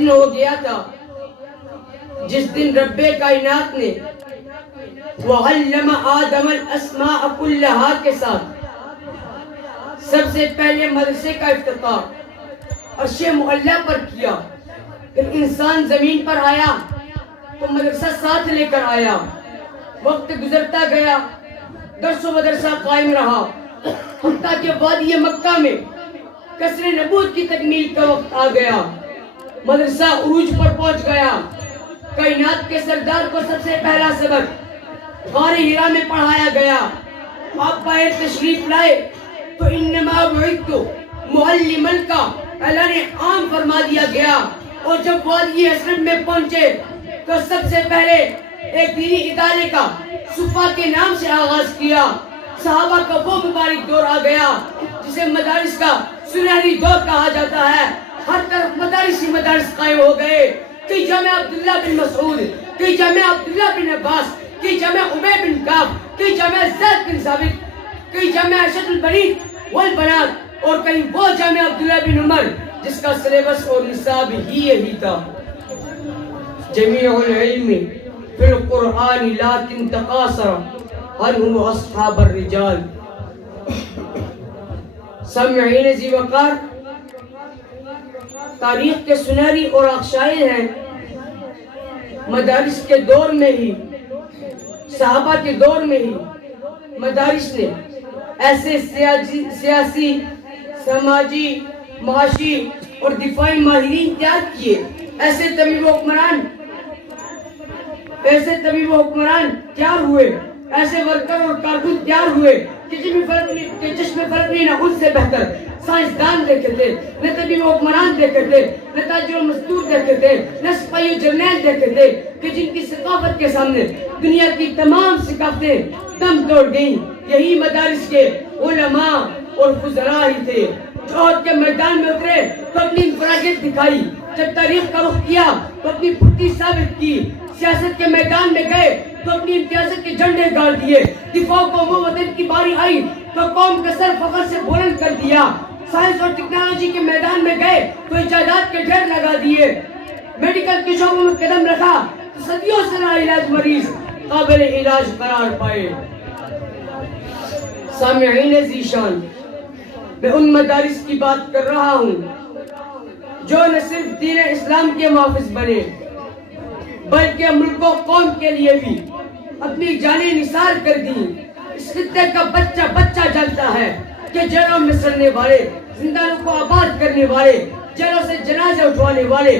دن ہو گیا تھا جس دن رب کائنات نے وَعَلَّمَ آدَمَ الْأَسْمَاءَ كُلَّهَا کے ساتھ سب سے پہلے مدرسے کا افتتاح عرش معلیٰ پر کیا. پھر انسان زمین پر آیا تو مدرسہ ساتھ لے کر آیا. وقت گزرتا گیا، درس و مدرسہ قائم رہا، حتیٰ کہ وادی مکہ میں قصر نبوت کی تکمیل کا وقت آ گیا. مدرسہ عروج پر پہنچ گیا. کائنات کے سردار کو سب سے پہلا سبق غار ہرا میں پڑھایا گیا. آپ باہر تشریف لائے تو انما بعثت معلما کا اعلان عام فرما دیا گیا. اور جب وادی اسلم میں پہنچے تو سب سے پہلے ایک دینی ادارے کا صفا کے نام سے آغاز کیا. صحابہ کا وہ مبارک دور آ گیا جسے مدارس کا سنہری دور کہا جاتا ہے. ہر طرف مدارس ہی مدارس قائم ہو گئے. کئی جامعہ عبداللہ بن مسعود، کئی جامعہ عبداللہ بن عباس، کئی جامعہ عبی بن کعب، کئی جامعہ زید بن ثابت، کئی جامعہ ارشد البنات والبنات، اور کئی وہ جامعہ عبداللہ بن عمر جس کا سلیبس اور نصاب ہی یہی تھا. جمیع العلم فی القرآن لیکن تقاصر عنہ اصحاب الرجال. سامعین ذی وقار، تاریخ کے سنہری اور شاعر ہیں. مدارس کے دور میں ہی، صحابہ کے دور میں ہی مدارس نے ایسے سیاسی، سماجی، معاشی اور دفاعی ماہرین تیار کیے، ایسے طبیب و حکمران تیار ہوئے، ایسے ورکر اور کارکن تیار ہوئے کہ جس میں فرق نہیں نہ ان سے بہتر سائنسدان دیکھے تھے، نہ طبیب و حکمران دیکھے تھے، نہ تاجر و مزدور دیکھے تھے، نہ سپاہی و جرنیل دیکھے تھے، کہ جن کی ثقافت کے سامنے دنیا کی تمام ثقافتیں دم توڑ گئیں. یہی مدارس کے علماء اور فضلاء ہی تھے جو عہد کے میدان میں اترے تو اپنی انفرادیت دکھائی، جب تاریخ کا رخ کیا تو اپنی پھٹی ثابت کی، سیاست کے میدان میں گئے تو اپنی امتیازت کے جھنڈے گاڑ دیے، دفاع قوم و وطن کی باری آئی تو قوم کا سر فخر سے بلند کر دیا، سائنس اور ٹیکنالوجی کے میدان میں گئے تو ایجادات کے ڈھیر لگا دیے، میڈیکل کے شعبوں میں قدم رکھا تو صدیوں سے لاعلاج مریض قابل علاج قرار پائے. سامعین ذی شان، میں ان مدارس کی بات کر رہا ہوں جو نہ صرف دین اسلام کے محافظ بنے بلکہ ملک و قوم کے لیے بھی اپنی جانیں نثار کر دیں. اس خطے کا بچہ بچہ جانتا ہے کہ جیلوں میں سڑنے والے، زندانوں کو آباد کرنے والے، جیلوں سے جنازے اٹھوانے والے